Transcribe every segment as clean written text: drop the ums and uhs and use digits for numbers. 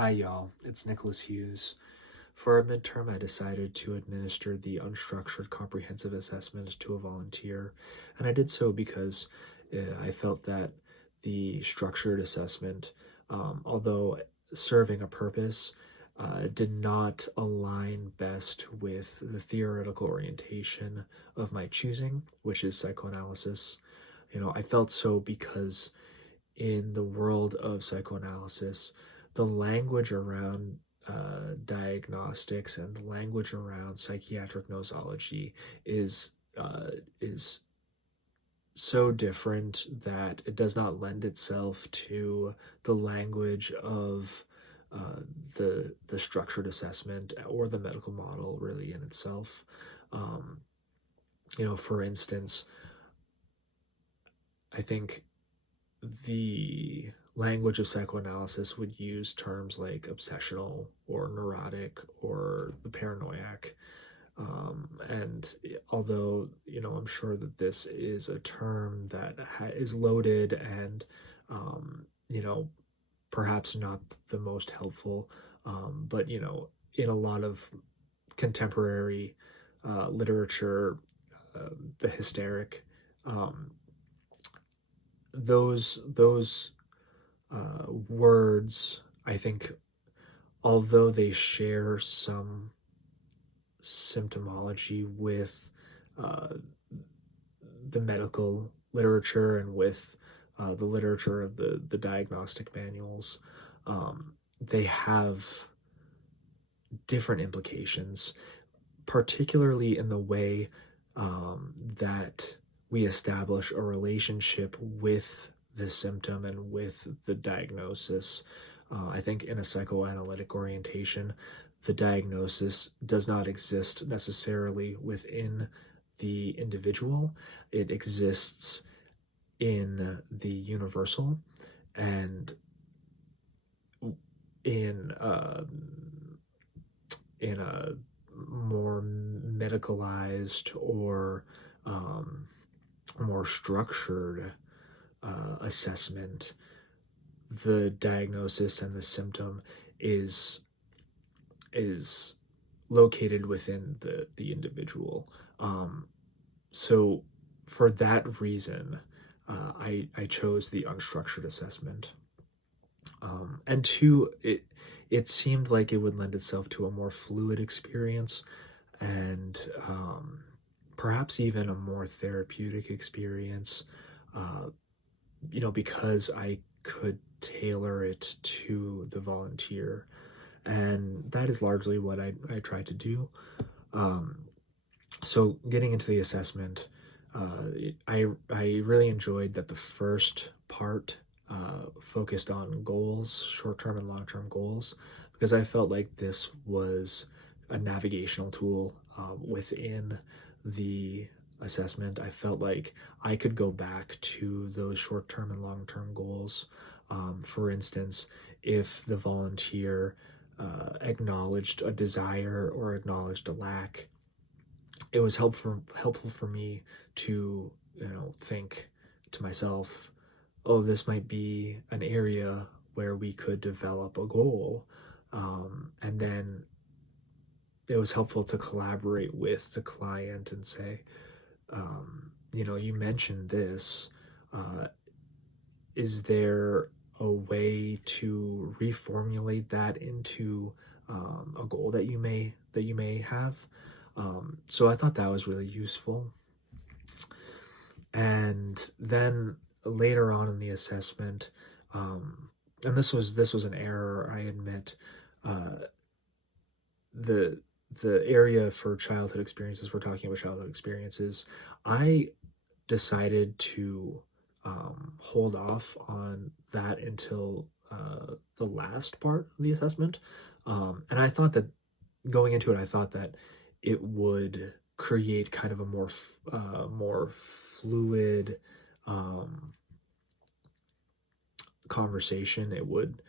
Hi, y'all. It's Nicholas Hughes. For our midterm, I decided to administer the unstructured comprehensive assessment to a volunteer, and I did so because I felt that the structured assessment, although serving a purpose, did not align best with the theoretical orientation of my choosing, which is psychoanalysis. I felt so because in the world of psychoanalysis, the language around diagnostics and the language around psychiatric nosology is is so different that it does not lend itself to the language of the structured assessment or the medical model really in itself. Um, for instance, I think the language of psychoanalysis would use terms like obsessional or neurotic or the paranoiac. And although, I'm sure that this is a term that is loaded and, perhaps not the most helpful, but, in a lot of contemporary literature, the hysteric, um, those words, I think, although they share some symptomology with uh, the medical literature and with the literature of the diagnostic manuals, they have different implications, particularly in the way that we establish a relationship with the symptom and with the diagnosis. I think in a psychoanalytic orientation, the diagnosis does not exist necessarily within the individual. It exists in the universal and in in a more medicalized or more structured assessment, the diagnosis and the symptom is is located within the individual. So for that reason, I chose the unstructured assessment. And two, it seemed like it would lend itself to a more fluid experience and perhaps even a more therapeutic experience, uh, because I could tailor it to the volunteer. And that is largely what I tried to do. Um, so getting into the assessment, I really enjoyed that the first part focused on goals, short-term and long-term goals, because I felt like this was a navigational tool within the assessment. I felt like I could go back to those short-term and long-term goals. For instance, if the volunteer acknowledged a desire or acknowledged a lack, it was helpful for me to think to myself, oh, this might be an area where we could develop a goal, and then it was helpful to collaborate with the client and say, you mentioned this, uh, is there a way to reformulate that into a goal that you may have? So I thought that was really useful. And then later on in the assessment, and this was an error, I admit. Uh, the the area for childhood experiences, we're talking about childhood experiences. I decided to hold off on that until the last part of the assessment. And I thought that going into it, I thought that it would create kind of a more fluid um, conversation. It would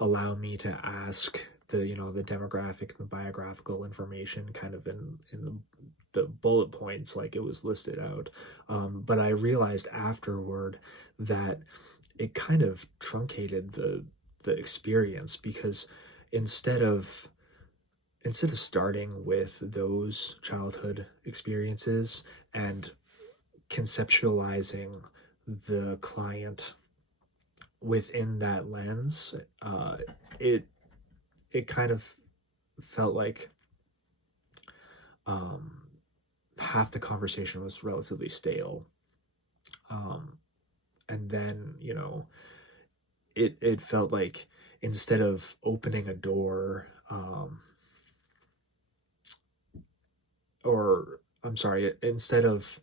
allow me to ask the demographic and the biographical information kind of in the bullet points like it was listed out. But I realized afterward that it kind of truncated the experience because instead of starting with those childhood experiences and conceptualizing the client within that lens, it it kind of felt like um, half the conversation was relatively stale. Um, and then, it felt like instead of opening a door, or I'm sorry, instead of,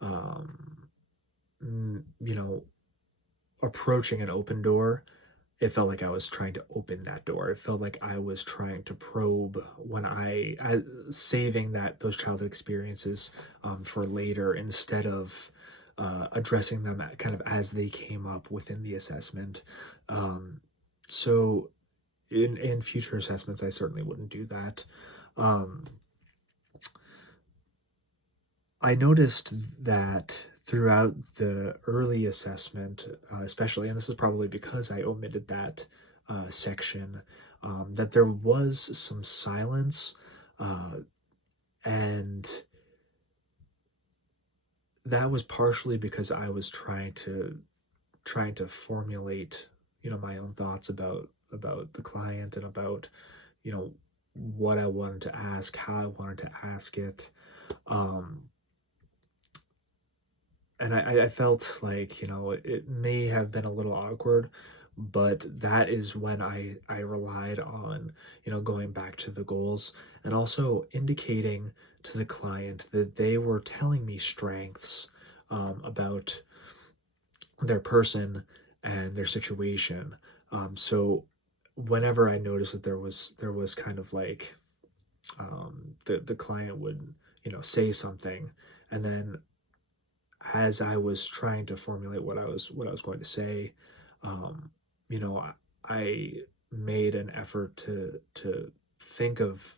um, you know, approaching an open door, it felt like I was trying to open that door. It felt like I was trying to probe when I saving those childhood experiences for later instead of addressing them kind of as they came up within the assessment. Um, so in future assessments, I certainly wouldn't do that. Um, I noticed that throughout the early assessment, especially, and this is probably because I omitted that section, that there was some silence, uh, and that was partially because I was trying to formulate, my own thoughts about the client and about, you know, what I wanted to ask, how I wanted to ask it. Um, and I felt like, it may have been a little awkward, but that is when I relied on, going back to the goals and also indicating to the client that they were telling me strengths about their person and their situation. So whenever I noticed that there was kind of like the client would, say something, and then as I was trying to formulate what I was going to say, um, I made an effort to think of,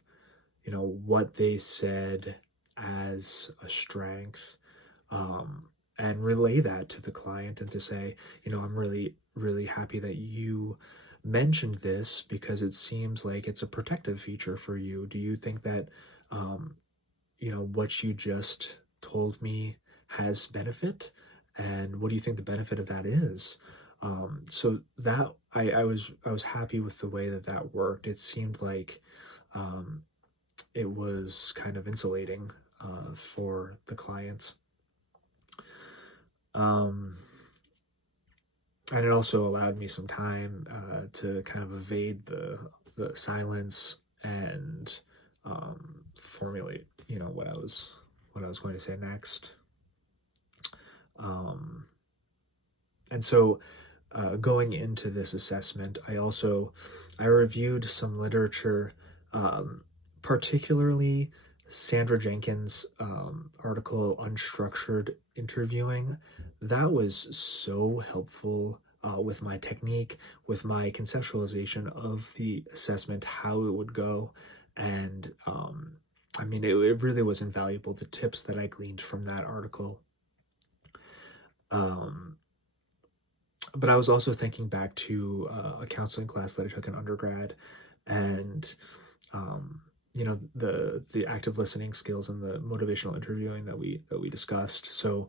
what they said as a strength, um, and relay that to the client and to say, I'm really really happy that you mentioned this because it seems like it's a protective feature for you. Do you think that um, what you just told me has benefit, and what do you think the benefit of that is? So that I was happy with the way that that worked. It seemed like um, it was kind of insulating for the client, um, and it also allowed me some time to kind of evade the silence and formulate, what I was going to say next. Um, and so, going into this assessment, I reviewed some literature, um, particularly Sandra Jenkins' article "Unstructured Interviewing." That was so helpful with my technique, with my conceptualization of the assessment, how it would go, and I mean, it really was invaluable. The tips that I gleaned from that article. Um, but I was also thinking back to a counseling class that I took in undergrad, and the active listening skills and the motivational interviewing that we discussed. So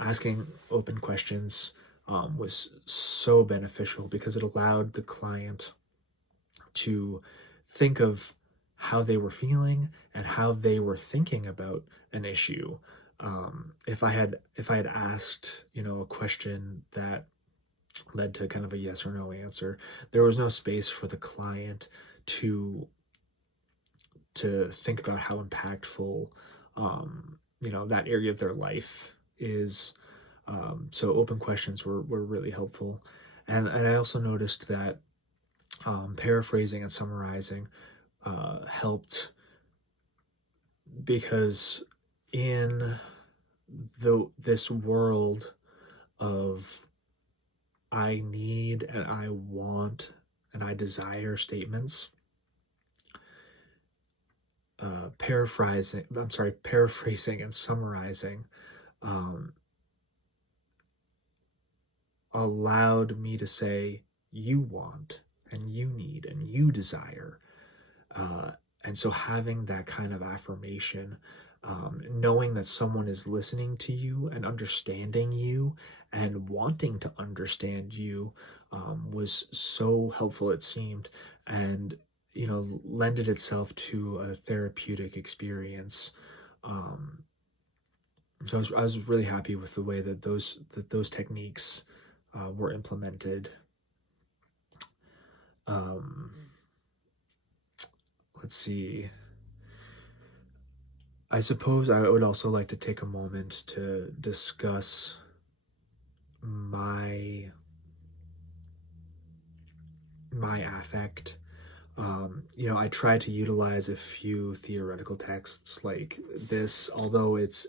asking open questions was so beneficial because it allowed the client to think of how they were feeling and how they were thinking about an issue. If I had asked, a question that led to kind of a yes or no answer, there was no space for the client to think about how impactful that area of their life is. So open questions were really helpful, and I also noticed that paraphrasing and summarizing helped because in this world of I need and I want and I desire statements, paraphrasing and summarizing um, allowed me to say you want and you need and you desire. Uh, and so having that kind of affirmation, knowing that someone is listening to you and understanding you and wanting to understand you, was so helpful, it seemed, and lended itself to a therapeutic experience. Um, so I was really happy with the way that those techniques were implemented. Um, let's see. I suppose I would also like to take a moment to discuss my my affect. I try to utilize a few theoretical texts like this, although it's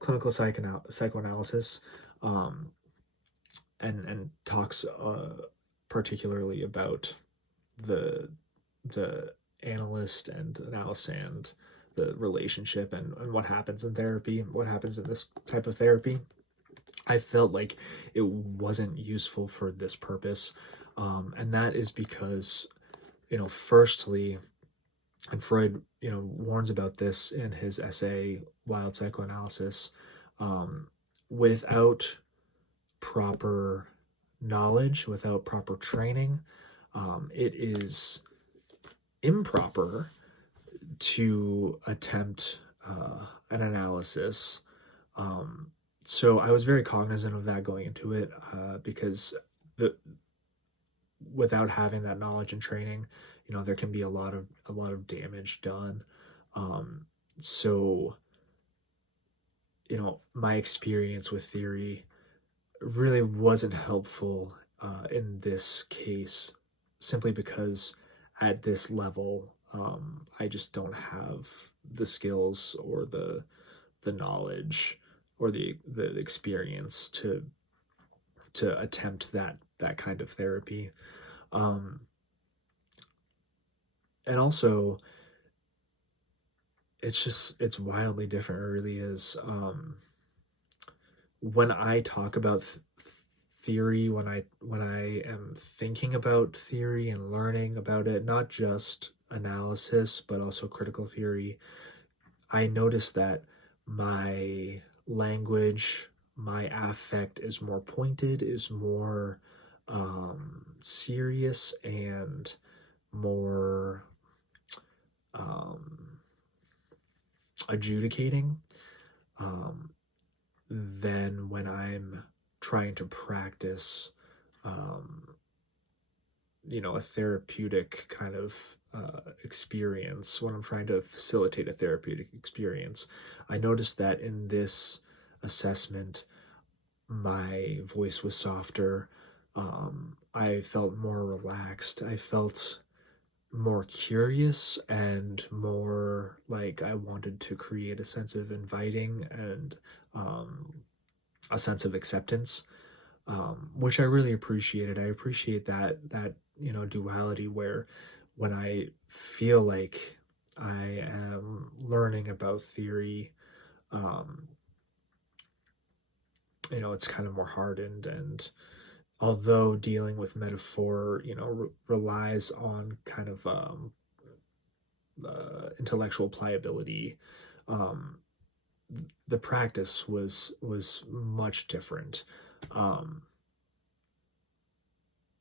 clinical psychoanalysis, um, and talks particularly about the the analyst and analysand, the relationship and what happens in therapy, what happens in this type of therapy. I felt like it wasn't useful for this purpose. And that is because, firstly, and Freud, warns about this in his essay, Wild Psychoanalysis, um, without proper knowledge, without proper training, it is improper to attempt an analysis. Um, so I was very cognizant of that going into it, because the without having that knowledge and training, there can be a lot of damage done. Um, so my experience with theory really wasn't helpful in this case, simply because at this level, I just don't have the skills or the knowledge or the experience to attempt that kind of therapy. Um, and also, it's wildly different. It really is. When I talk about theory, when I am thinking about theory and learning about it, not just analysis but also critical theory, I notice that my language, my affect is more pointed, is more serious, and more um, adjudicating, um, than when I'm trying to practice, um, a therapeutic kind of experience, when I'm trying to facilitate a therapeutic experience. I noticed that in this assessment, my voice was softer. I felt more relaxed. I felt more curious and more like I wanted to create a sense of inviting and um, a sense of acceptance, which I really appreciated. I appreciate that duality where when I feel like I am learning about theory, um, it's kind of more hardened, and although dealing with metaphor, relies on kind of intellectual pliability, um, the practice was much different, um,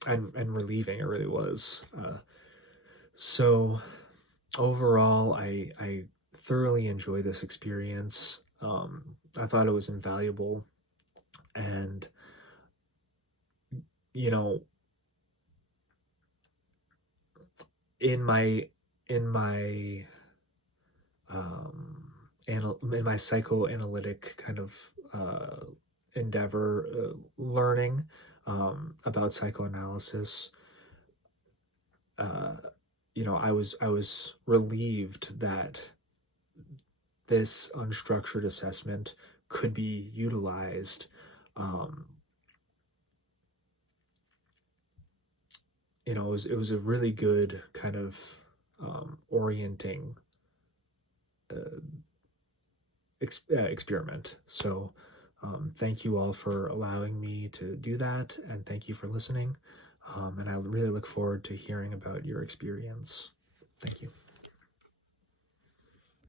and relieving. It really was. So overall, I thoroughly enjoyed this experience. I thought it was invaluable, and you know, in my in my in my psychoanalytic kind of endeavor, learning about psychoanalysis, uh, I was relieved that this unstructured assessment could be utilized. Um, it was a really good kind of orienting uh, experiment. So Thank you all for allowing me to do that, and thank you for listening. And I really look forward to hearing about your experience. Thank you.